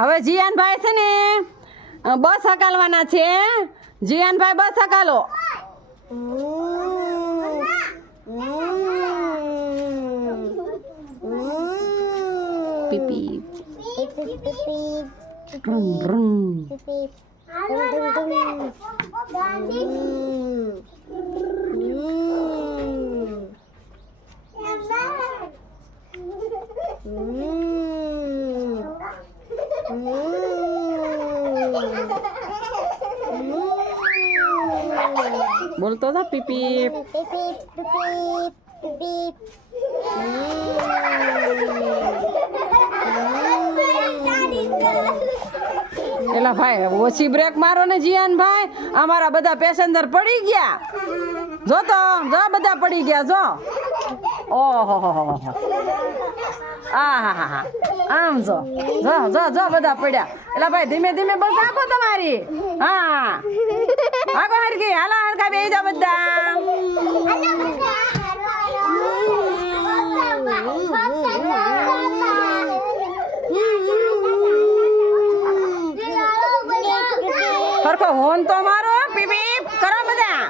હવે જીયાનભાઈ છે ને બસ હકાલવાના છે. જીયાનભાઈ બસ હકાલો. પીપી બોલતો હતા પીપી. એલા ભાઈ ઓછી બ્રેક મારો ને જીયાનભાઈ, અમારા બધા પેસેન્જર પડી ગયા. જો તો જો બધા પડી ગયા જો. ઓહો હા આમ જો જો જો જો બધા પડ્યા. એલા ભાઈ ધીમે ધીમે બસ રાખો તમારી. હા આગો હરકી હાલા હરકા બેહી જાવ બધા. હરકો હોન તો મારો પીપી કરો બધા.